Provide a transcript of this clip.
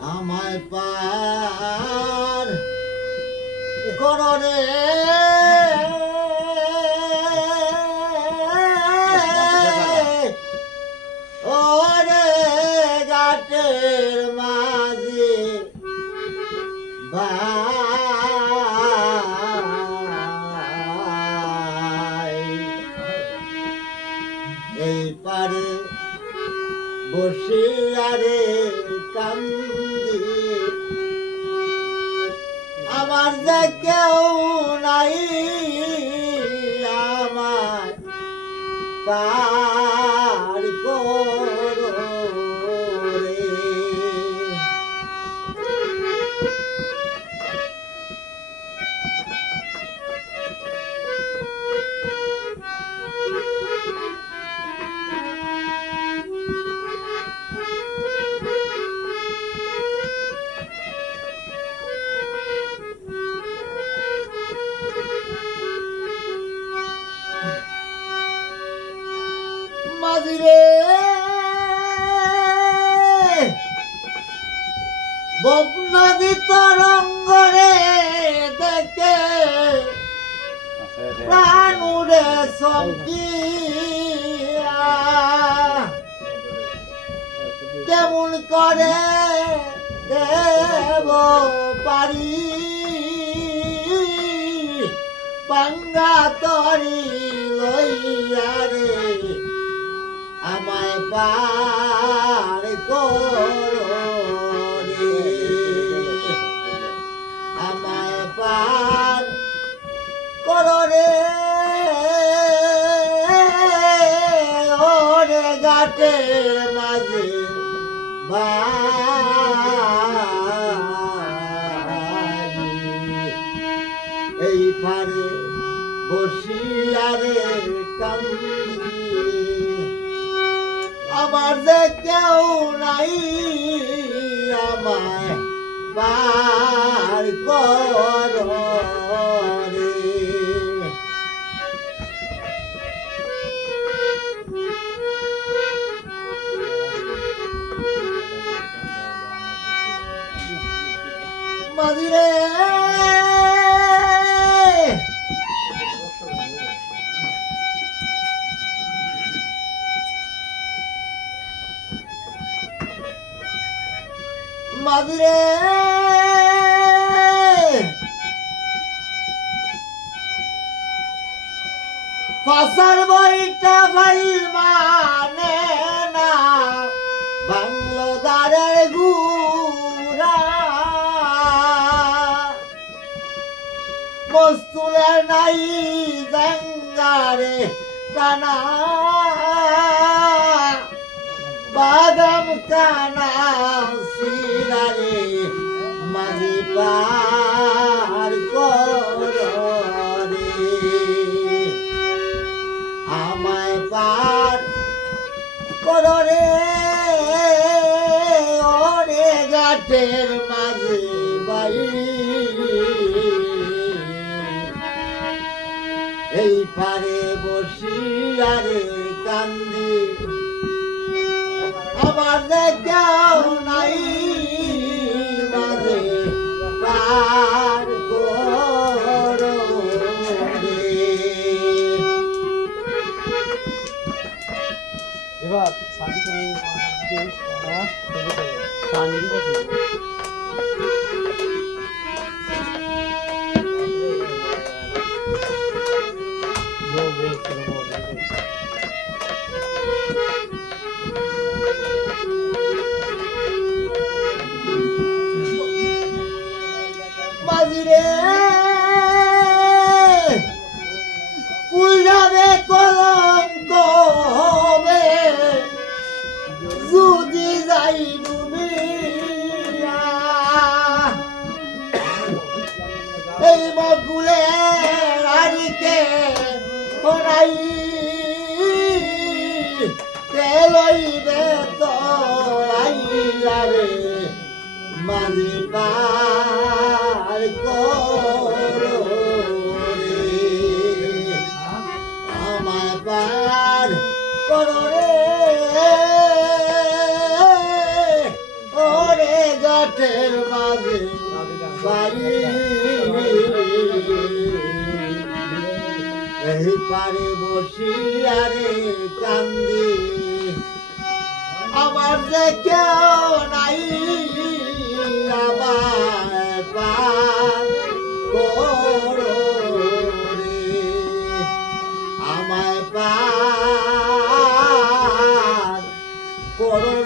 আমায় পার। করো রে ওরে ভাই এই পারে বসিয়ারে কেউ নাই বপনদী তরঙ্গরে দেখে প্রাণ উড়ে সঙ্গীরা কেমন করে দেব পারি? পাঙ্গা তরি লইয়া রে আমায় পার করো গাটের মাঝে এই পারে বসিয়ারে কান্দি। আমার যে কেউ নাই আমায় বার মাদিরে মাদিরে ফাসার বইটা ভাই মানে না বাংলো দারের গুড়া মস্তুলের নাই জাঙ্গারে কানা বাদাম কানা সিরারে করে আমায় পার কররে, ওরে গাটের মাঝে বাই বসিয়ারে কান্দি। আমার কেউ নাই মাঝে পার রে এবার শান্তি এই মগুলে রাড়িতে হরাই তোরাইয়া রে মাঝি পার করো রে। আমায় পার করো রে। মাঠের মাঝে পারে বসিয়ারে কান্দি। আমার যে কেউ নাই আমার পার রে। আমায় পার করো রে